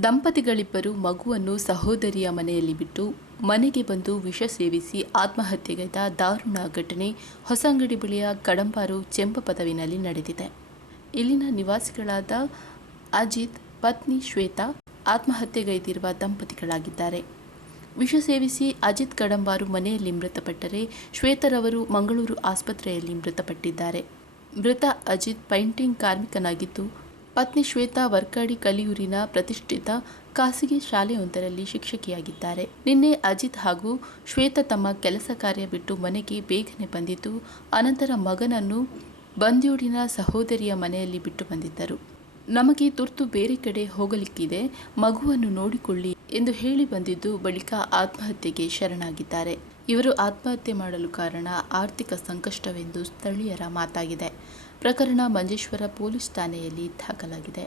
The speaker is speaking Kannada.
ದಂಪತಿಗಳಿಬ್ಬರು ಮಗುವನ್ನು ಸಹೋದರಿಯ ಮನೆಯಲ್ಲಿ ಬಿಟ್ಟು ಮನೆಗೆ ಬಂದು ವಿಷ ಸೇವಿಸಿ ಆತ್ಮಹತ್ಯೆಗೈದ ದಾರುಣ ಘಟನೆ ಹೊಸಂಗಡಿ ಬಳಿಯ ಕಡಂಬಾರು ಪದವಿನಲ್ಲಿ ನಡೆದಿದೆ. ಇಲ್ಲಿನ ನಿವಾಸಿಗಳಾದ ಅಜಿತ್, ಪತ್ನಿ ಶ್ವೇತಾ ಆತ್ಮಹತ್ಯೆಗೈದಿರುವ ದಂಪತಿಗಳಾಗಿದ್ದಾರೆ. ವಿಷ ಸೇವಿಸಿ ಅಜಿತ್ ಕಡಂಬಾರು ಮನೆಯಲ್ಲಿ ಮೃತಪಟ್ಟರೆ ಶ್ವೇತರವರು ಮಂಗಳೂರು ಆಸ್ಪತ್ರೆಯಲ್ಲಿ ಮೃತಪಟ್ಟಿದ್ದಾರೆ. ಮೃತ ಅಜಿತ್ ಪೈಂಟಿಂಗ್ ಕಾರ್ಮಿಕನಾಗಿದ್ದು ಪತ್ನಿ ಶ್ವೇತಾ ವರ್ಕಾಡಿ ಕಲಿಯೂರಿನ ಪ್ರತಿಷ್ಠಿತ ಖಾಸಗಿ ಶಾಲೆಯೊಂದರಲ್ಲಿ ಶಿಕ್ಷಕಿಯಾಗಿದ್ದಾರೆ. ನಿನ್ನೆ ಅಜಿತ್ ಹಾಗೂ ಶ್ವೇತಾ ತಮ್ಮ ಕೆಲಸ ಕಾರ್ಯ ಬಿಟ್ಟು ಮನೆಗೆ ಬೇಗನೆ ಬಂದಿದ್ದು, ಅನಂತರ ಮಗನನ್ನು ಬಂದ್ಯೂಡಿನ ಸಹೋದರಿಯ ಮನೆಯಲ್ಲಿ ಬಿಟ್ಟು ಬಂದಿದ್ದರು. ನಮಗೆ ತುರ್ತು ಬೇರೆ ಕಡೆ ಹೋಗಲಿಕ್ಕಿದೆ, ಮಗುವನ್ನು ನೋಡಿಕೊಳ್ಳಿ ಎಂದು ಹೇಳಿ ಬಂದಿದ್ದು ಬಳಿಕ ಆತ್ಮಹತ್ಯೆಗೆ ಶರಣಾಗಿದ್ದಾರೆ. ಇವರು ಆತ್ಮಹತ್ಯೆ ಮಾಡಲು ಕಾರಣ ಆರ್ಥಿಕ ಸಂಕಷ್ಟವೆಂದು ಸ್ಥಳೀಯರ ಮಾತಾಗಿದೆ. ಪ್ರಕರಣ ಮಂಜೇಶ್ವರ ಪೊಲೀಸ್ ಠಾಣೆಯಲ್ಲಿ ದಾಖಲಾಗಿದೆ.